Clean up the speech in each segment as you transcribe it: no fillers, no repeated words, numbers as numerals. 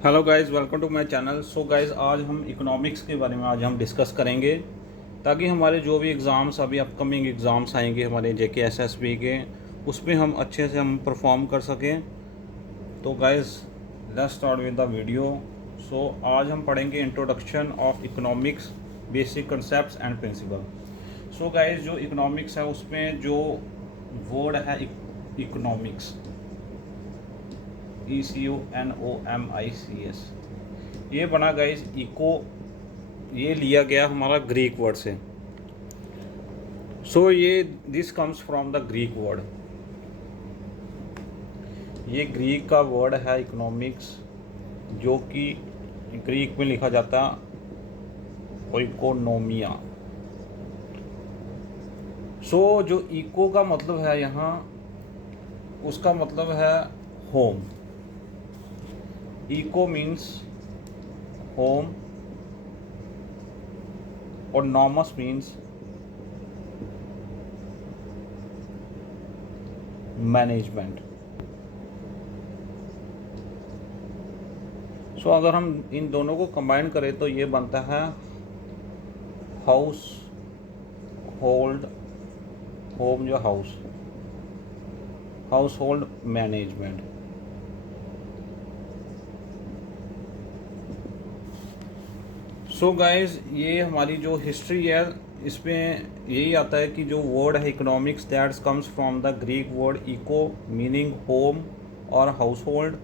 Hello guys, welcome to my channel. So guys, आज हम economics के बारे में आज हम डिस्कस करेंगे ताकि हमारे जो भी एग्ज़ाम्स अभी अपकमिंग एग्ज़ाम्स आएंगे हमारे जेके एसएसबी के, उसमें हम अच्छे से हम परफॉर्म कर सकें। तो guys, let's start with the video. So आज हम पढ़ेंगे introduction of economics, basic concepts and principle. So guys, जो इकोनॉमिक्स है उसमें जो वर्ड है इकोनॉमिक्स, ECONOMICS, ये बना गाइस इको, ये लिया गया हमारा ग्रीक वर्ड से। सो ये this comes from the Greek word, ये ग्रीक का वर्ड है इकोनॉमिक्स, जो कि ग्रीक में लिखा जाता इकोनोमिया। सो जो इको का मतलब है यहाँ, उसका मतलब है होम। इको मीन्स होम और नॉमस मीन्स मैनेजमेंट। सो अगर हम इन दोनों को कंबाइन करें तो ये बनता है हाउस होल्ड, होम जो house hold management. So guys, ये हमारी जो हिस्ट्री है इसमें यही आता है कि जो वर्ड है economics, that's comes from the Greek word eco meaning home और हाउस होल्ड,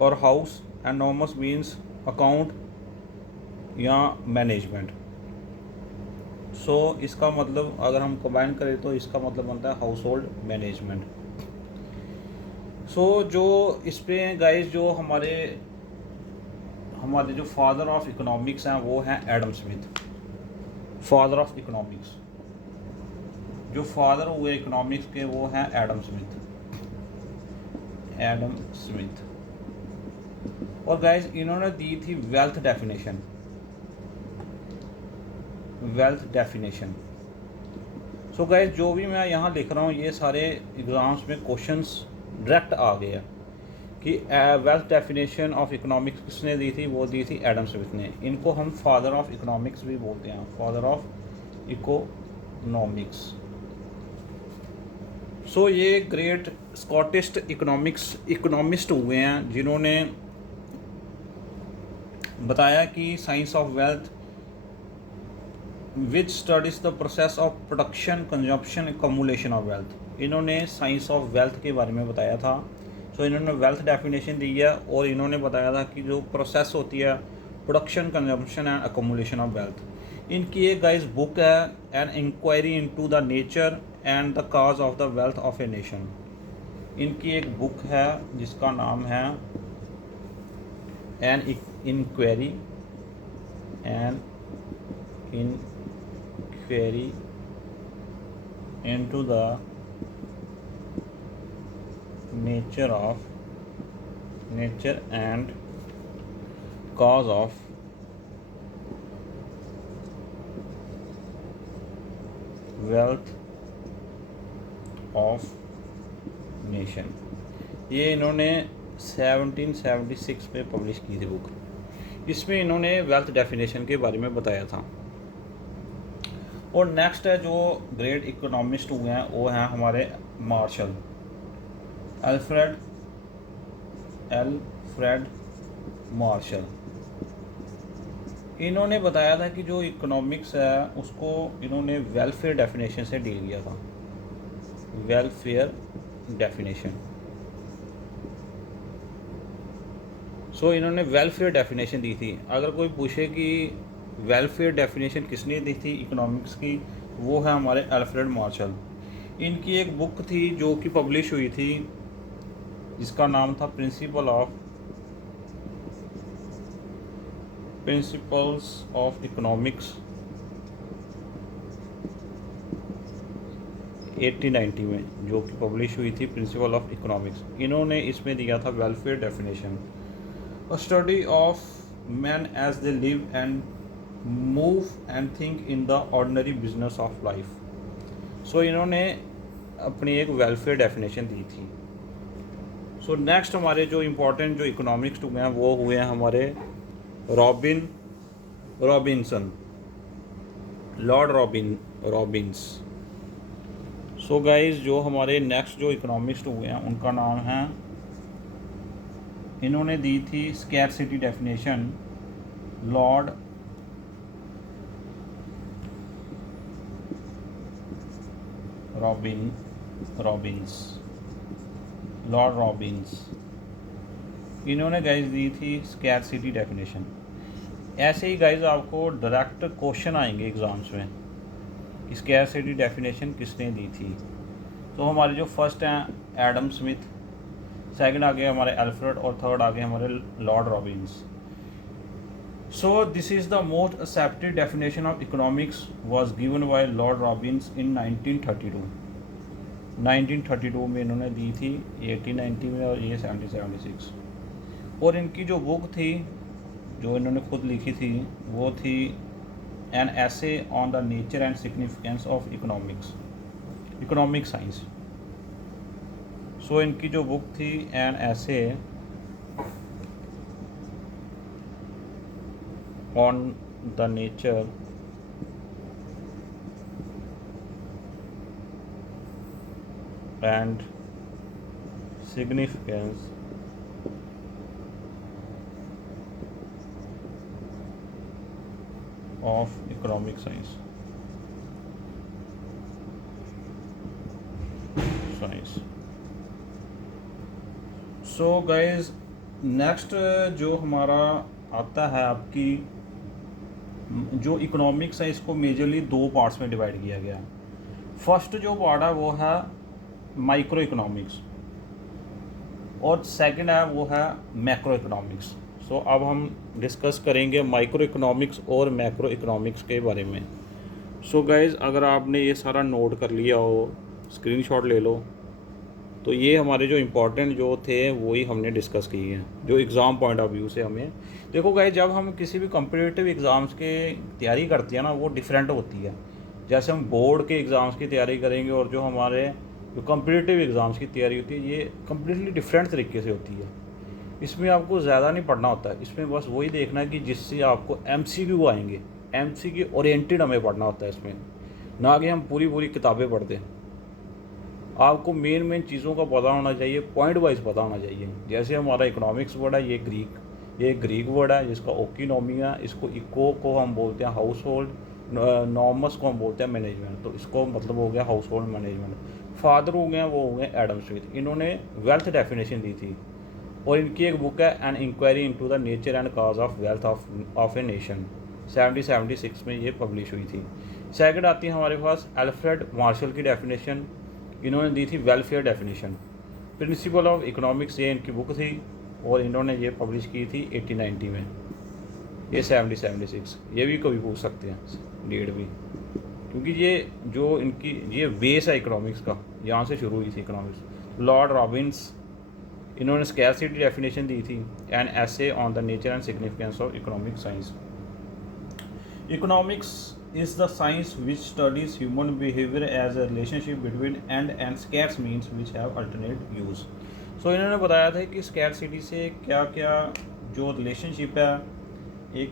और house and nomos means account या मैनेजमेंट। सो इसका मतलब अगर हम कंबाइन करें तो इसका मतलब बनता है हाउस होल्ड मैनेजमेंट। सो जो इस पे गाइस, जो हमारे हमारे जो फादर ऑफ इकोनॉमिक्स हैं वो हैं Adam Smith. Father of economics, जो फादर हुए इकोनॉमिक्स के वो हैं एडम स्मिथ। और गाइस, इन्होंने दी थी वेल्थ डेफिनेशन। सो गाइस, जो भी मैं यहाँ लिख रहा हूँ ये सारे एग्ज़ाम्स में क्वेश्चंस डायरेक्ट आ गए हैं कि वेल्थ डेफिनेशन ऑफ इकोनॉमिक्स किसने दी थी, वो दी थी एडम स्मिथ ने। इनको हम फादर ऑफ इकोनॉमिक्स भी बोलते हैं, फादर ऑफ इकोनॉमिक्स। सो ये ग्रेट स्कॉटिश इकोनॉमिस्ट हुए हैं जिन्होंने बताया कि science of wealth which studies the process of production, consumption, accumulation of wealth. इन्होंने साइंस ऑफ वेल्थ के बारे में बताया था। सो इन्होंने वेल्थ डेफिनेशन दी है और इन्होंने बताया था कि जो प्रोसेस होती है production, consumption and accumulation of wealth. इनकी एक गाइस बुक है, an inquiry into the nature and the cause of the wealth of a nation. इनकी एक बुक है जिसका नाम है an inquiry into the nature and cause of wealth of nation। ये इन्होंने 1776 में पब्लिश की थी बुक। इसमें इन्होंने वेल्थ डेफिनेशन के बारे में बताया था। और नेक्स्ट है जो ग्रेट इकोनॉमिस्ट हुए हैं वो हैं हमारे मार्शल, एल्फ्रेड मार्शल। इन्होंने बताया था कि जो इकोनॉमिक्स है उसको इन्होंने वेलफेयर डेफिनेशन से डील किया था, वेलफेयर डेफिनेशन। सो इन्होंने वेलफेयर डेफिनेशन दी थी। अगर कोई पूछे कि वेलफेयर डेफिनेशन किसने दी थी इकोनॉमिक्स की, वो है हमारे एल्फ्रेड मार्शल। इनकी एक बुक थी जो कि पब्लिश हुई थी जिसका नाम था प्रिंसिपल्स ऑफ इकोनॉमिक्स, 1890 में जो कि पब्लिश हुई थी प्रिंसिपल ऑफ इकोनॉमिक्स। इन्होंने इसमें दिया था welfare definition, a study of man as they live and move and think in the ordinary business of life. So इन्होंने अपनी एक वेलफेयर डेफिनेशन दी थी। सो नेक्स्ट हमारे जो इम्पोर्टेंट जो इकोनॉमिक्स हुए हैं वो हुए हैं हमारे रॉबिन्सन, लॉर्ड रॉबिन्स। सो गाइस जो हमारे नेक्स्ट जो इकोनॉमिस्ट हुए हैं उनका नाम है, इन्होंने दी थी स्कैरसिटी डेफिनेशन, लॉर्ड रॉबिन्स। इन्होंने गाइस दी थी स्कैरसिटी डेफिनेशन। ऐसे ही गाइस आपको डायरेक्ट क्वेश्चन आएंगे एग्ज़ाम्स में, स्कैरसिटी डेफिनेशन किसने दी थी। तो हमारे जो फर्स्ट हैं एडम स्मिथ, सेकंड आ गए हमारे अल्फ्रेड और थर्ड आ गए हमारे Lord Robbins. So this is the most accepted definition of economics was given by Lord Robbins in 1932 में इन्होंने दी थी, 1890 में और ये 1776। और इनकी जो बुक थी जो इन्होंने खुद लिखी थी वो थी an essay on the nature and significance of economic science. So इनकी जो बुक थी an essay on the nature and significance of economic science. So guys next जो हमारा आता है आपकी जो इकोनॉमिक्स है, इसको मेजरली दो पार्ट्स में डिवाइड किया गया है। फर्स्ट जो पार्ट है वो है माइक्रो इकोनॉमिक्स और सेकंड है वो है मैक्रो इकोनॉमिक्स। सो अब हम डिस्कस करेंगे माइक्रो इकोनॉमिक्स और मैक्रो इकोनॉमिक्स के बारे में। सो गाइज़ अगर आपने ये सारा नोट कर लिया हो, स्क्रीनशॉट ले लो, तो ये हमारे जो इम्पोर्टेंट जो थे वही हमने डिस्कस किए हैं जो एग्ज़ाम पॉइंट ऑफ व्यू से हमें। देखो गाइस जब हम किसी भी कॉम्पिटिटिव एग्ज़ाम्स के तैयारी करते हैं ना, वो डिफरेंट होती है। जैसे हम बोर्ड के एग्ज़ाम्स की तैयारी करेंगे और जो हमारे जो कॉम्पिटिटिव एग्ज़ाम्स की तैयारी होती है ये कम्प्लीटली डिफरेंट तरीके से होती है। इसमें आपको ज़्यादा नहीं पढ़ना होता है, इसमें बस वही देखना है कि जिससे आपको MCQ आएंगे, MCQ ओरिएंटेड हमें पढ़ना होता है इसमें, ना कि हम पूरी किताबें पढ़ते हैं। आपको मेन चीज़ों का पता होना चाहिए, पॉइंट वाइज पता होना चाहिए। जैसे हमारा इकोनॉमिक्स वर्ड है, ये ग्रीक वर्ड है जिसका ओकिनोमी है। इसको इको को हम बोलते हैं हाउस होल्ड, नॉमस को हम बोलते हैं मैनेजमेंट। तो इसको मतलब हो गया हाउस होल्ड मैनेजमेंट। फादर हो गए वो हो गए एडम स्मिथ, इन्होंने वेल्थ डेफिनेशन दी थी और इनकी एक बुक है an inquiry into the nature and cause of wealth of a nation, 1776 में ये पब्लिश हुई थी। सेकंड आती है हमारे पास अल्फ्रेड मार्शल की डेफिनेशन, इन्होंने दी थी welfare definition. Principle of economics ये इनकी बुक थी और इन्होंने ये पब्लिश की थी 1890 में, ये 1776। ये भी कभी पूछ सकते हैं डेट भी, क्योंकि ये जो इनकी ये बेस है इकोनॉमिक्स का, यहाँ से शुरू हुई थी इकोनॉमिक्स। लॉर्ड रॉबिन्स इन्होंने स्कैरसिटी डेफिनेशन दी थी, an essay on the nature and significance of economic science. Economics is the science which studies human behavior as a relationship between end and scarce means which have alternate use। So इन्होंने बताया था कि scarcity से क्या क्या जो relationship है एक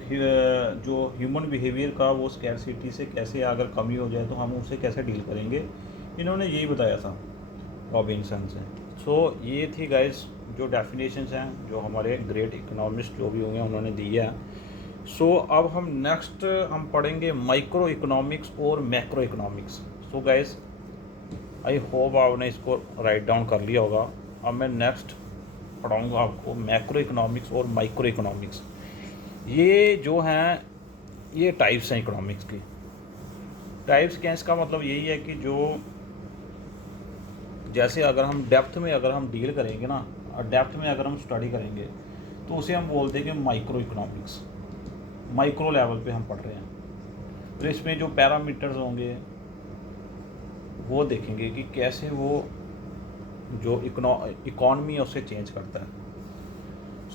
जो ह्यूमन बिहेवियर का, वो scarcity से कैसे अगर कमी हो जाए तो हम उससे कैसे डील करेंगे, इन्होंने यही बताया था रॉबिन्सन से। सो ये थी गाइस जो डेफिनेशंस हैं जो हमारे ग्रेट इकोनॉमिस्ट जो भी होंगे उन्होंने दी है। सो अब हम नेक्स्ट हम पढ़ेंगे माइक्रो इकोनॉमिक्स और macro economics. So guys I hope आपने इसको राइट डाउन कर लिया होगा। अब मैं नेक्स्ट पढ़ाऊँगा आपको मैक्रो इकोनॉमिक्स और माइक्रो इकोनॉमिक्स। ये जो हैं ये टाइप्स हैं इकोनॉमिक्स की। टाइप्स क्या, इसका मतलब यही है कि जो जैसे अगर हम डेप्थ में अगर हम डील करेंगे ना, और डेप्थ में अगर हम स्टडी करेंगे तो उसे हम बोलते हैं कि माइक्रो इकोनॉमिक्स, माइक्रो लेवल पे हम पढ़ रहे हैं। तो इसमें जो पैरामीटर्स होंगे वो देखेंगे कि कैसे वो जो इकॉनमी है उसे चेंज करता है।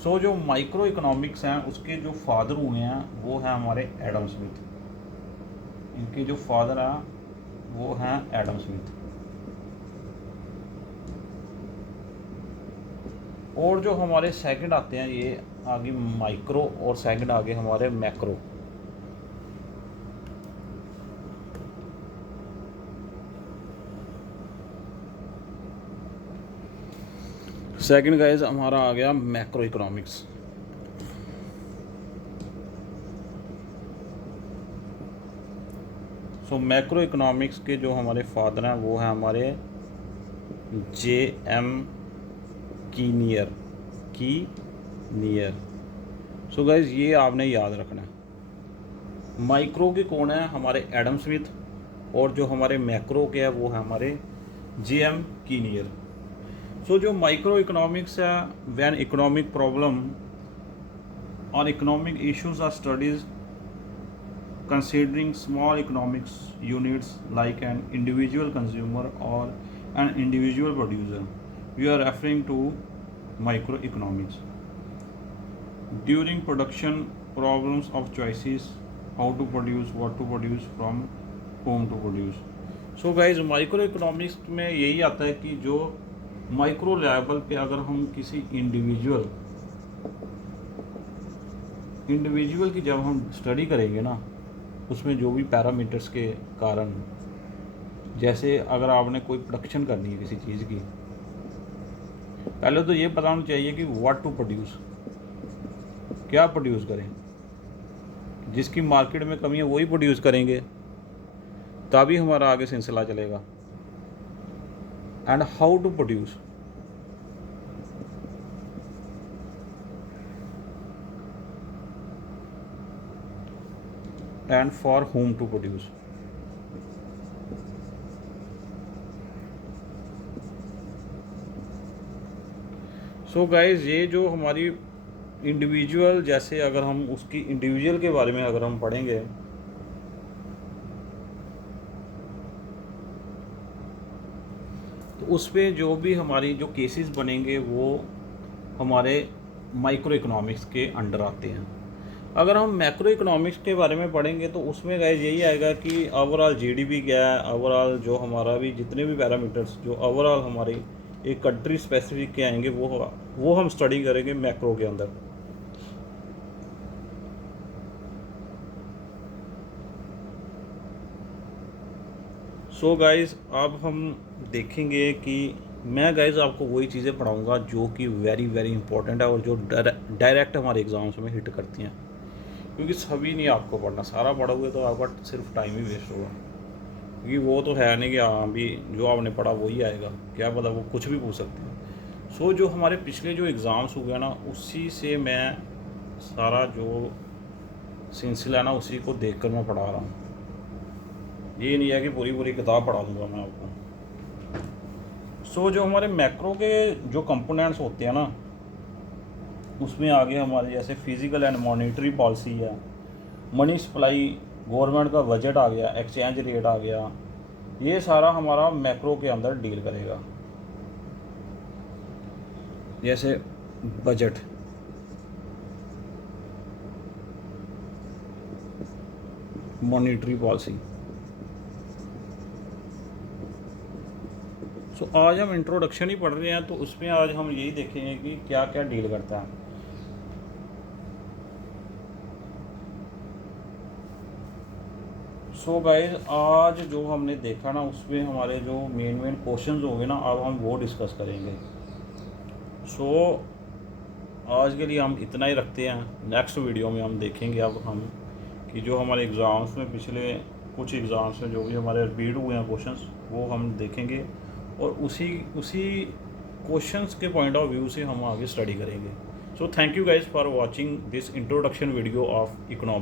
सो जो माइक्रो इकोनॉमिक्स हैं उसके जो फादर हुए हैं वो हैं हमारे एडम स्मिथ। इनके जो फादर हैं वो हैं एडम स्मिथ। और जो हमारे सेकंड आते हैं ये आगे माइक्रो और सेकंड आगे हमारे मैक्रो। सेकंड गाइस हमारा आ गया मैक्रो इकोनॉमिक्स। सो मैक्रो इकोनॉमिक्स के जो हमारे फादर हैं वो हैं हमारे J.M. कीनियर। सो गाइस ये आपने याद रखना है। माइक्रो के कौन है? हमारे एडम स्मिथ। और जो हमारे मैक्रो के है वो है हमारे J.M. कीनियर। सो जो माइक्रो इकोनॉमिक्स है, व्हेन इकोनॉमिक प्रॉब्लम और economic issues are studies considering small economics units like an individual consumer or an individual producer, we are referring to microeconomics. During production problems of choices, how to produce, what to produce, from whom to produce. So guys, microeconomics में यही आता है कि जो micro level पे अगर हम किसी इंडिविजुअल की जब हम स्टडी करेंगे ना, उसमें जो भी पैरामीटर्स के कारण, जैसे अगर आपने कोई प्रोडक्शन करनी है किसी चीज़ की, पहले तो ये पता होना चाहिए कि व्हाट टू प्रोड्यूस, क्या प्रोड्यूस करें। जिसकी मार्केट में कमी है वही प्रोड्यूस करेंगे, तभी हमारा आगे सिलसिला चलेगा। And how to produce, and for whom to produce. So guys ये जो हमारी इंडिविजुअल, जैसे अगर हम उसकी इंडिविजुअल के बारे में अगर हम पढ़ेंगे तो उस पर जो भी हमारी जो केसेस बनेंगे वो हमारे माइक्रो इकोनॉमिक्स के अंडर आते हैं। अगर हम मैक्रो इकोनॉमिक्स के बारे में पढ़ेंगे तो उसमें गाइस यही आएगा कि ओवरऑल जीडीपी क्या है, ओवरऑल जो हमारा भी जितने भी पैरामीटर्स जो ओवरऑल हमारी एक कंट्री स्पेसिफिक के आएंगे वो हम स्टडी करेंगे मैक्रो के अंदर। सो गाइस अब हम देखेंगे कि मैं गाइस आपको वही चीज़ें पढ़ाऊँगा जो कि वेरी वेरी इंपॉर्टेंट है और जो डायरेक्ट हमारे एग्ज़ाम्स में हिट करती हैं, क्योंकि सभी नहीं आपको पढ़ना, सारा पढ़ोगे तो आपका सिर्फ टाइम ही वेस्ट होगा। क्योंकि वो तो है नहीं कि हाँ भी जो आपने पढ़ा वही आएगा, क्या पता वो कुछ भी पूछ सकते हैं। सो जो हमारे पिछले जो एग्ज़ाम्स हुए ना, उसी से मैं सारा जो सिलसिला है ना उसी को देख कर मैं पढ़ा रहा हूँ। ये नहीं है कि पूरी किताब पढ़ा दूँगा मैं आपको। सो जो हमारे मैक्रो के जो कंपोनेंट्स होते हैं ना, उसमें आगे हमारे जैसे फिजिकल एंड मॉनेटरी पॉलिसी है, मनी सप्लाई, गवर्नमेंट का बजट आ गया, एक्सचेंज रेट आ गया, ये सारा हमारा मैक्रो के अंदर डील करेगा। जैसे बजट, मॉनेटरी पॉलिसी। सो आज हम इंट्रोडक्शन ही पढ़ रहे हैं, तो उसमें आज हम यही देखेंगे कि क्या क्या डील करता है। सो गाइज आज जो हमने देखा ना उसमें हमारे जो मेन क्वेश्चंस होंगे ना, अब हम वो डिस्कस करेंगे। सो आज के लिए हम इतना ही रखते हैं। नेक्स्ट वीडियो में हम देखेंगे अब हम कि जो हमारे एग्ज़ाम्स में पिछले कुछ एग्ज़ाम्स में जो भी हमारे रिपीट हुए हैं क्वेश्चंस वो हम देखेंगे और उसी क्वेश्चंस के पॉइंट ऑफ व्यू से हम आगे स्टडी करेंगे। So thank you guys for watching this introduction video of economics.